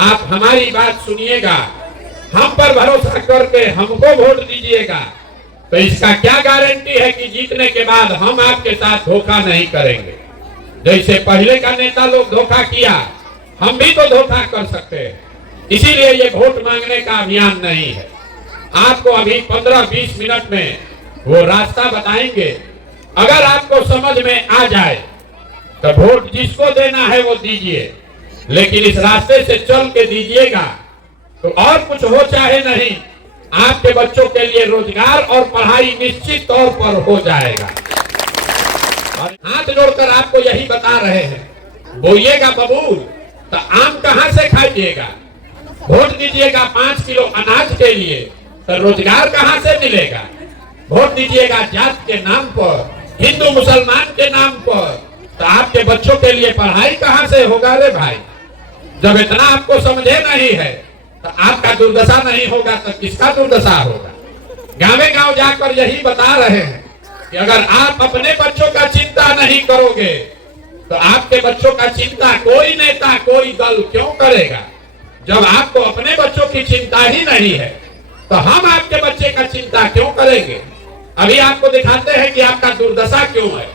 आप हमारी बात सुनिएगा, हम पर भरोसा करके हमको वोट दीजिएगा, तो इसका क्या गारंटी है कि जीतने के बाद हम आपके साथ धोखा नहीं करेंगे। जैसे पहले का नेता लोग धोखा किया, हम भी तो धोखा कर सकते हैं। इसीलिए ये वोट मांगने का अभियान नहीं है। आपको अभी 15-20 मिनट में वो रास्ता बताएंगे। अगर आपको समझ में आ जाए तो वोट जिसको देना है वो दीजिए, लेकिन इस रास्ते से चल के दीजिएगा तो और कुछ हो चाहे नहीं, आपके बच्चों के लिए रोजगार और पढ़ाई निश्चित तौर पर हो जाएगा। और हाथ जोड़कर आपको यही बता रहे हैं, बोइएगा बबूल तो आम कहां से खाइएगा। वोट दीजिएगा 5 किलो अनाज के लिए तो रोजगार कहां से मिलेगा। वोट दीजिएगा जात के नाम पर, हिंदू मुसलमान के नाम पर, तो आपके बच्चों के लिए पढ़ाई कहां से होगा रे भाई। जब इतना आपको समझे नहीं है तो आपका दुर्दशा नहीं होगा तो किसका दुर्दशा होगा। गाँव गाँव जाकर यही बता रहे हैं कि अगर आप अपने बच्चों का चिंता नहीं करोगे तो आपके बच्चों का चिंता कोई नेता कोई दल क्यों करेगा। जब आपको अपने बच्चों की चिंता ही नहीं है तो हम आपके बच्चे का चिंता क्यों करेंगे। अभी आपको दिखाते हैं कि आपका दुर्दशा क्यों है।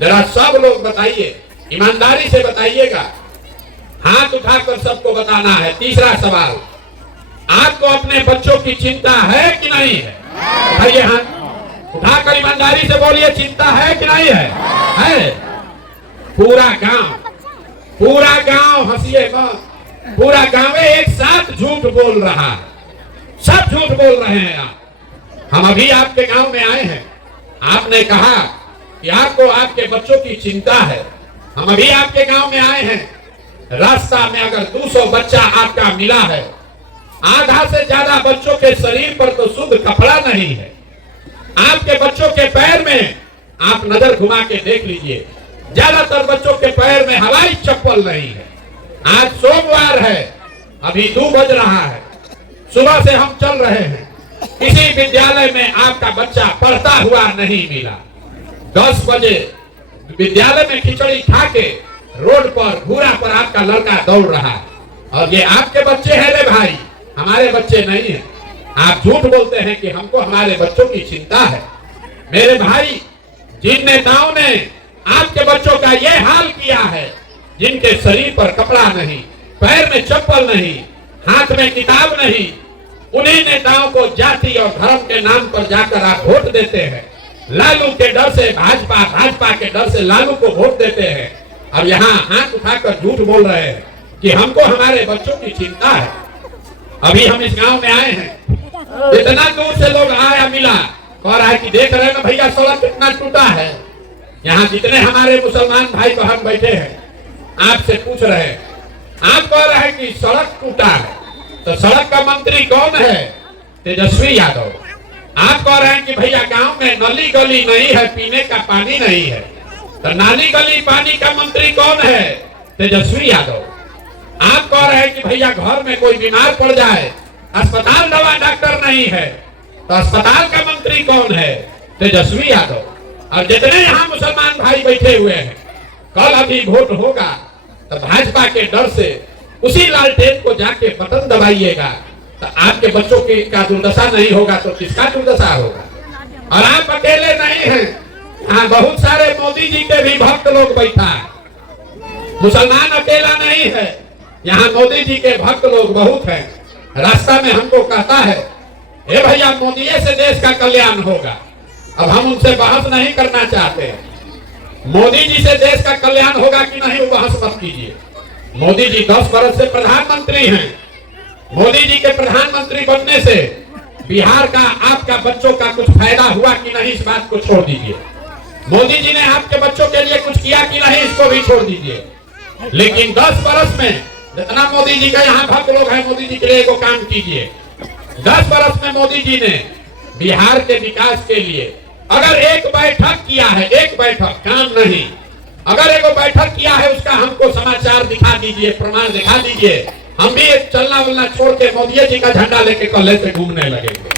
जरा सब लोग बताइए, ईमानदारी से बताइएगा, हाथ उठाकर सबको बताना है। तीसरा सवाल, आपको अपने बच्चों की चिंता है कि नहीं है। भाई हाथ उठाकर ईमानदारी से बोलिए, चिंता है कि नहीं है। है। पूरा गांव हंसिए मत, पूरा गांव एक साथ झूठ बोल रहा है। सब झूठ बोल रहे हैं आप। हम अभी आपके गांव में आए हैं, आपने कहा कि आपको आपके बच्चों की चिंता है। हम अभी आपके गांव में आए हैं, रास्ता में अगर 200 बच्चा आपका मिला है, आधा से ज्यादा बच्चों के शरीर पर तो शुद्ध कपड़ा नहीं है। आपके बच्चों के पैर में आप नजर घुमा के देख लीजिए, ज्यादातर बच्चों के पैर में हवाई चप्पल नहीं है। आज सोमवार है, अभी 2 बज रहा है, सुबह से हम चल रहे हैं, किसी विद्यालय में आपका बच्चा पढ़ता हुआ नहीं मिला। 10 बजे विद्यालय में खिचड़ी खा के रोड पर घूरा पर आपका लड़का दौड़ रहा है, और ये आपके बच्चे हैं रे भाई, हमारे बच्चे नहीं है। आप झूठ बोलते हैं कि हमको हमारे बच्चों की चिंता है। मेरे भाई, जिन नेताओं ने आपके बच्चों का ये हाल किया है, जिनके शरीर पर कपड़ा नहीं, पैर में चप्पल नहीं, हाथ में किताब नहीं, उन्हीं नेताओं को जाति और धर्म के नाम पर जाकर आप वोट देते हैं। लालू के डर से भाजपा, भाजपा के डर से लालू को वोट देते हैं, और यहाँ हाथ उठाकर झूठ बोल रहे हैं कि हमको हमारे बच्चों की चिंता है। अभी हम इस गांव में आए हैं, इतना दूर से लोग आया मिला, कह रहा है कि देख रहे हैं ना भैया सड़क कितना टूटा है। यहाँ जितने हमारे मुसलमान भाई बहन बैठे हैं, आपसे पूछ रहे हैं, आप कह रहे हैं कि सड़क टूटा है, तो सड़क का मंत्री कौन है। तेजस्वी यादव। आप कह रहे हैं कि भैया गांव में नली गली नहीं है, पीने का पानी नहीं है, तो नाली गली पानी का मंत्री कौन है। तेजस्वी यादव। आप कह रहे हैं कि भैया घर में कोई बीमार पड़ जाए, अस्पताल दवा डॉक्टर नहीं है, तो अस्पताल का मंत्री कौन है। तेजस्वी यादव। और जितने यहाँ मुसलमान भाई बैठे हुए हैं, कल अभी वोट होगा तो भाजपा के डर से उसी लालटेन को जाके बटन दबाइएगा, तो आपके बच्चों की का दुर्दशा नहीं होगा तो किसका दुर्दशा होगा। और आप अकेले नहीं हैं, यहाँ बहुत सारे मोदी जी के भी भक्त लोग बैठा है। मुसलमान अकेला नहीं है, यहाँ मोदी जी के भक्त लोग बहुत हैं। रास्ता में हमको कहता है, ए भैया मोदी से देश का कल्याण होगा। अब हम उनसे बहस नहीं करना चाहते, मोदी जी से देश का कल्याण होगा कि नहीं वो बहस मत कीजिए। मोदी जी 10 वर्ष से प्रधानमंत्री हैं। मोदी जी के प्रधानमंत्री बनने से बिहार का आपका बच्चों का कुछ फायदा हुआ कि नहीं, इस बात को छोड़ दीजिए। मोदी जी ने आपके बच्चों के लिए कुछ किया कि नहीं, इसको भी छोड़ दीजिए। लेकिन 10 वर्ष में जितना मोदी जी का यहाँ भक्त लोग हैं, मोदी जी के लिए को काम कीजिए। 10 वर्ष में मोदी जी ने बिहार के विकास के लिए अगर एक बैठक किया है, एक बैठक, काम नहीं, अगर एक बैठक किया है उसका हमको समाचार दिखा दीजिए, प्रमाण दिखा दीजिए। हम भी एक चलना वलना छोड़ के मोदी जी का झंडा लेके कल्ले से घूमने लगेंगे।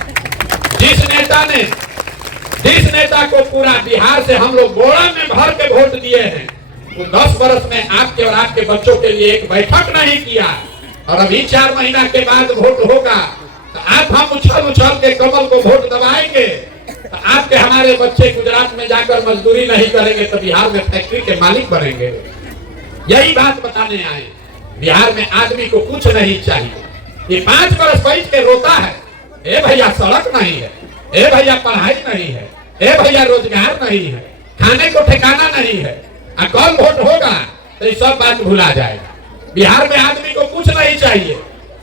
जिस नेता को पूरा बिहार से हम लोग बोरा में भर के वोट दिए हैं, वो 10 वर्ष में आपके और आपके बच्चों के लिए एक बैठक नहीं किया, और अभी 4 महीना के बाद वोट होगा तो आप हम उछल उछल के कमल को वोट दबाएंगे तो आपके हमारे बच्चे गुजरात में जाकर मजदूरी नहीं करेंगे तो बिहार में फैक्ट्री के मालिक बनेंगे। यही बात बताने आए। बिहार में आदमी को कुछ नहीं चाहिए। ये 5 बरस बैठ के रोता है, ए भैया सड़क नहीं है, ए भैया पढ़ाई नहीं है, ए भैया रोजगार नहीं है, खाने को ठिकाना नहीं है। कल वोट होगा तो ये सब बात भुला जाएगा। बिहार में आदमी को कुछ नहीं चाहिए,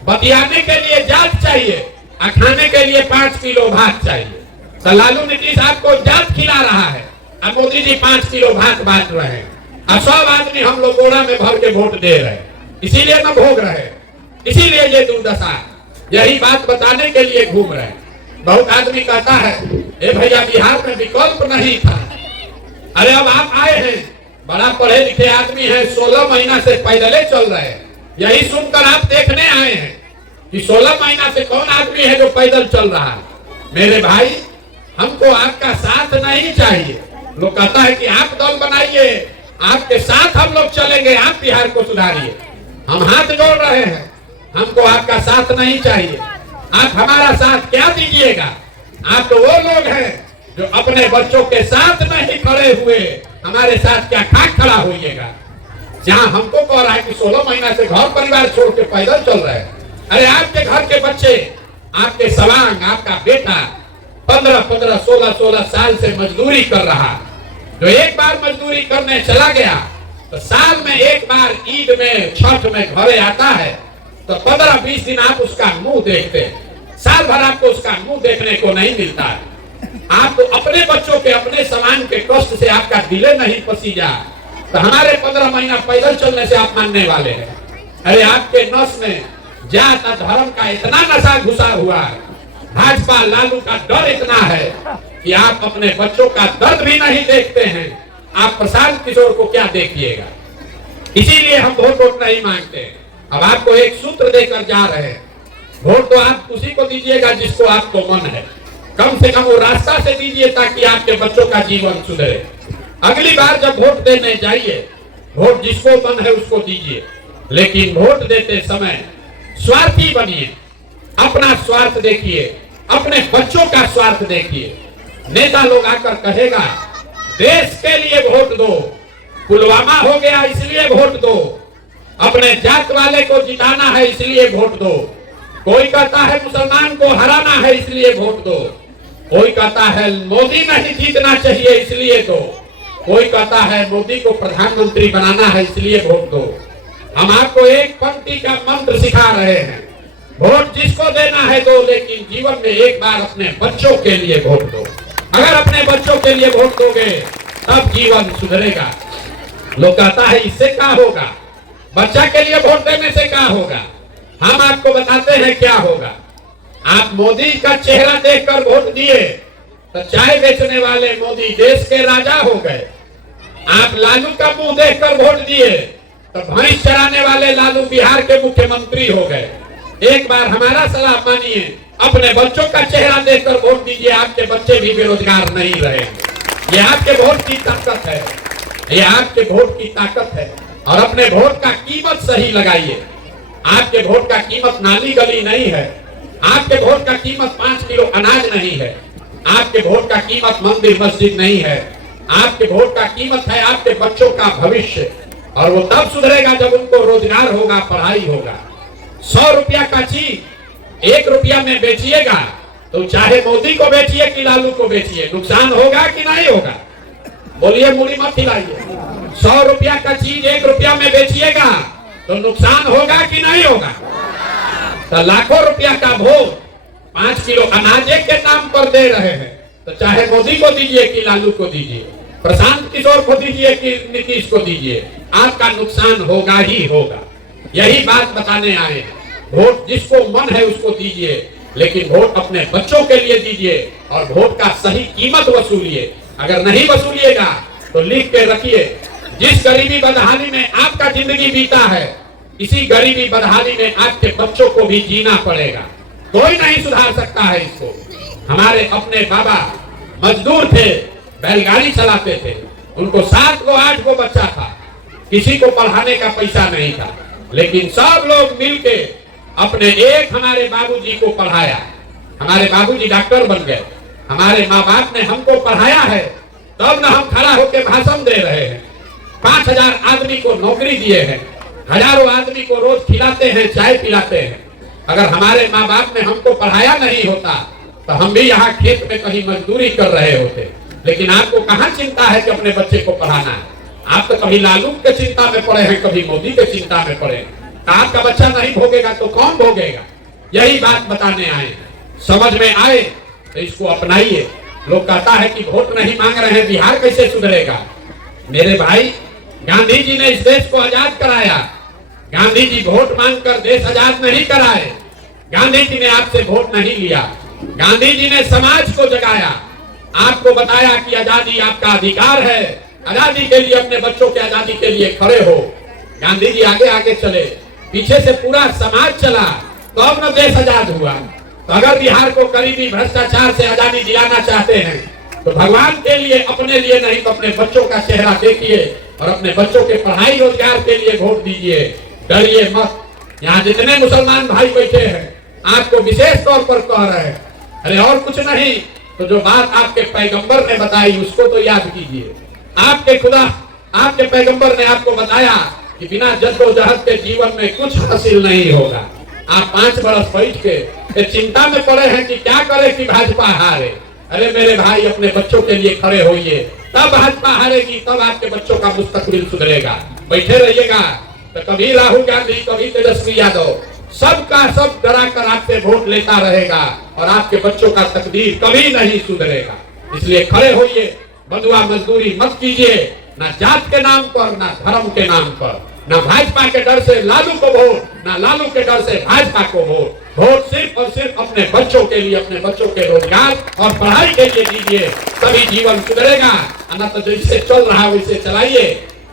बतियाने के लिए जात चाहिए और खाने के लिए 5 किलो भात चाहिए। तो लालू नीतीश आपको जात खिला रहा है और मोदी जी 5 किलो भात बांट रहे हैं और सब आदमी हम लोग गोड़ा में भर के वोट दे रहे हैं, इसीलिए न भोग रहे, इसीलिए ये दुर्दशा। यही बात बताने के लिए घूम रहे हैं। बहुत आदमी कहता है ए भैया बिहार में विकल्प नहीं था। अरे अब आप आए हैं, बड़ा पढ़े लिखे आदमी है, 16 महीना से पैदले चल रहे हैं। यही सुनकर आप देखने आए हैं कि 16 महीना से कौन आदमी है जो पैदल चल रहा है। मेरे भाई हमको आपका साथ नहीं चाहिए। लोग कहता है कि आप दल बनाइए, आपके साथ हम लोग चलेंगे, आप बिहार को सुधारिए। हम हाथ जोड़ रहे हैं, हमको आपका साथ नहीं चाहिए। आप हमारा साथ क्या दीजिएगा? आप तो वो लोग हैं जो अपने बच्चों के साथ नहीं खड़े हुए, हमारे साथ क्या खाक खड़ा होइएगा। जहां हमको कह रहा है कि 16 महीना से घर परिवार छोड़ के पैदल चल रहे हैं। अरे आपके घर के बच्चे, आपके सवांग, आपका बेटा 15-15, 16-16 साल से मजदूरी कर रहा, जो एक बार मजदूरी करने चला गया तो साल में एक बार ईद में, छठ में घरे आता है तो 15-20 दिन आप उसका मुंह देखते हैं। साल भर आपको उसका मुंह देखने को नहीं मिलता है। आप तो अपने बच्चों के, अपने समान के कष्ट से आपका दिल नहीं पसीजा, तो हमारे 15 महीना पैदल चलने से आप मानने वाले हैं। अरे आपके नस में जात और धर्म का इतना नशा घुसा हुआ है, भाजपा लालू का डर इतना है कि आप अपने बच्चों का दर्द भी नहीं देखते हैं। आप प्रशांत किशोर को क्या देखिएगा। इसीलिए हम वोट नहीं मांगते। अब आपको एक सूत्र देकर जा रहे हैं, वोट तो आप उसी को दीजिएगा जिसको आपको मन है। कम से कम वो रास्ता से दीजिए ताकि आपके बच्चों का जीवन सुधरे। अगली बार जब वोट देने जाइए, वोट जिसको मन है उसको दीजिए, लेकिन वोट देते समय स्वार्थी बनिए। अपना स्वार्थ देखिए, अपने बच्चों का स्वार्थ देखिए। नेता लोग आकर कहेगा देश के लिए वोट दो, पुलवामा हो गया इसलिए वोट दो, अपने जात वाले को जिताना है इसलिए वोट दो। कोई कहता है मुसलमान को हराना है इसलिए वोट दो, कोई कहता है मोदी नहीं जीतना चाहिए इसलिए दो, कोई कहता है मोदी को प्रधानमंत्री बनाना है इसलिए वोट दो। हम आपको एक पंक्ति का मंत्र सिखा रहे हैं, वोट जिसको देना है दो, लेकिन जीवन में एक बार अपने बच्चों के लिए वोट दो। अगर अपने बच्चों के लिए वोट दोगे तब जीवन सुधरेगा। लोग कहता है इससे क्या होगा, बच्चा के लिए वोट देने से क्या होगा। हम आपको बताते हैं क्या होगा। आप मोदी का चेहरा देखकर वोट दिए तो चाय बेचने वाले मोदी देश के राजा हो गए। आप लालू का मुंह देखकर वोट दिए तो भैंस चराने वाले लालू बिहार के मुख्यमंत्री हो गए। एक बार हमारा सलाह मानिए, अपने बच्चों का चेहरा देखकर वोट दीजिए, आपके बच्चे भी बेरोजगार नहीं रहेंगे। ये आपके वोट की ताकत है, ये आपके वोट की ताकत है। और अपने वोट का कीमत सही लगाइए। आपके वोट का कीमत नाली गली नहीं है, आपके वोट का कीमत 5 किलो अनाज नहीं है, आपके वोट का कीमत मंदिर मस्जिद नहीं है, आपके वोट का कीमत है आपके बच्चों का भविष्य। और वो तब सुधरेगा जब उनको रोजगार होगा, पढ़ाई होगा। 100 रुपया का चीज 1 रुपया में बेचिएगा तो चाहे मोदी को बेचिए कि लालू को बेचिए, नुकसान होगा कि नहीं होगा? बोलिए, मुड़ी मत हिलाइए। 100 रुपया का चीज 1 रुपया में बेचिएगा तो नुकसान होगा कि नहीं होगा? तो लाखों रुपया का भोग 5 किलो अनाजे के नाम पर दे रहे हैं, तो चाहे मोदी को दीजिए कि लालू को दीजिए, प्रशांत किशोर को दीजिए कि नीतीश को दीजिए, आपका नुकसान होगा ही होगा। यही बात बताने आए हैं। वोट जिसको मन है उसको दीजिए, लेकिन वोट अपने बच्चों के लिए दीजिए और वोट का सही कीमत वसूलिए। अगर नहीं वसूलिएगा तो लिख के रखिए, जिस गरीबी बदहाली में आपका जिंदगी बीता है, इसी गरीबी बदहाली में आपके बच्चों को भी जीना पड़ेगा। कोई नहीं सुधार सकता है इसको। हमारे अपने बाबा मजदूर थे, बैलगाड़ी चलाते थे, उनको 7 को 8 को बच्चा था, किसी को पढ़ाने का पैसा नहीं था, लेकिन सब लोग मिलके अपने एक हमारे बाबूजी को पढ़ाया। हमारे बाबूजी डॉक्टर बन गए, हमारे माँ बाप ने हमको पढ़ाया है, तब न हम खड़ा होकर भाषण दे रहे हैं। 5000 आदमी को नौकरी दिए हैं, हजारों आदमी को रोज खिलाते हैं, चाय पिलाते हैं। अगर हमारे माँ बाप ने हमको पढ़ाया नहीं होता तो हम भी यहाँ खेत में कहीं मजदूरी कर रहे होते। लेकिन आपको कहाँ चिंता है कि अपने बच्चे को पढ़ाना है? आप तो कभी लालू के चिंता में पड़े हैं, कभी मोदी के चिंता में पड़े हैं। आपका बच्चा नहीं भोगेगा तो कौन भोगेगा? यही बात बताने आए हैं। समझ में आए तो इसको अपनाइए। लोग कहता है कि वोट नहीं मांग रहे हैं, बिहार कैसे सुधरेगा? मेरे भाई, गांधी जी ने इस देश को आजाद कराया। गांधी जी वोट मांगकर देश आजाद नहीं कराए। गांधी जी ने आपसे वोट नहीं लिया। गांधी जी ने समाज को जगाया, आपको बताया कि आजादी आपका अधिकार है। आजादी के लिए, अपने बच्चों के आजादी के लिए खड़े हो। गांधी जी आगे आगे चले, पीछे से पूरा समाज चला, तो अब न देश आजाद हुआ। तो अगर बिहार को करीबी भ्रष्टाचार से आजादी दिलाना चाहते हैं तो भगवान के लिए, अपने लिए नहीं तो अपने बच्चों का चेहरा देखिए और अपने बच्चों के पढ़ाई रोजगार के लिए वोट दीजिए। डरिए मत। यहाँ जितने मुसलमान भाई बैठे हैं आपको विशेष तौर पर कह रहे हैं, अरे और कुछ नहीं तो जो बात आपके पैगंबर ने बताई उसको तो याद कीजिए। आपके खुदा, आपके पैगंबर ने आपको बताया कि बिना जद्दोजहद के जीवन में कुछ हासिल नहीं होगा। आप 5 बरस बैठ के चिंता में पड़े हैं कि क्या करे कि भाजपा हारे। अरे मेरे भाई, अपने बच्चों के लिए खड़े होइए, तब भाजपा हारेगी, तब आपके बच्चों का मुस्तकबिल सुधरेगा। बैठे रहिएगा तो कभी राहुल गांधी, कभी तेजस्वी यादव, सबका सब डरा कर आपसे वोट लेता रहेगा और आपके बच्चों का तकदीर कभी नहीं सुधरेगा। इसलिए खड़े होइए, बंधुआ मजदूरी मत कीजिए, ना जात के नाम पर, ना धर्म के नाम पर, ना भाजपा के डर से लालू को वोट, ना लालू के डर से भाजपा को वोट। वोट सिर्फ और सिर्फ अपने बच्चों के लिए, अपने बच्चों के रोजगार और पढ़ाई के लिए दीजिए, तभी जीवन सुधरेगा। न तो जैसे चल रहा है वैसे चलाइए,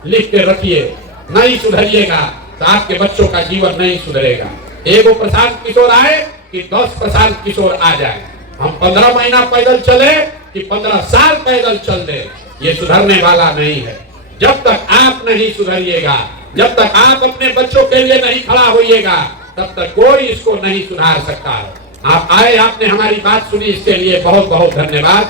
लिख के रखिए। नहीं सुधरिएगा तो आपके बच्चों का जीवन नहीं सुधरेगा। एगो प्रशांत किशोर आए कि 10 प्रशांत किशोर आ जाए। हम 15 महीना पैदल चले कि 15 साल पैदल चल दे, ये सुधरने वाला नहीं है। जब तक आप नहीं सुधरिएगा, जब तक आप अपने बच्चों के लिए नहीं खड़ा होइएगा, तब तक कोई इसको नहीं सुधार सकता। आप आए, आपने हमारी बात सुनी, इसके लिए बहुत बहुत धन्यवाद।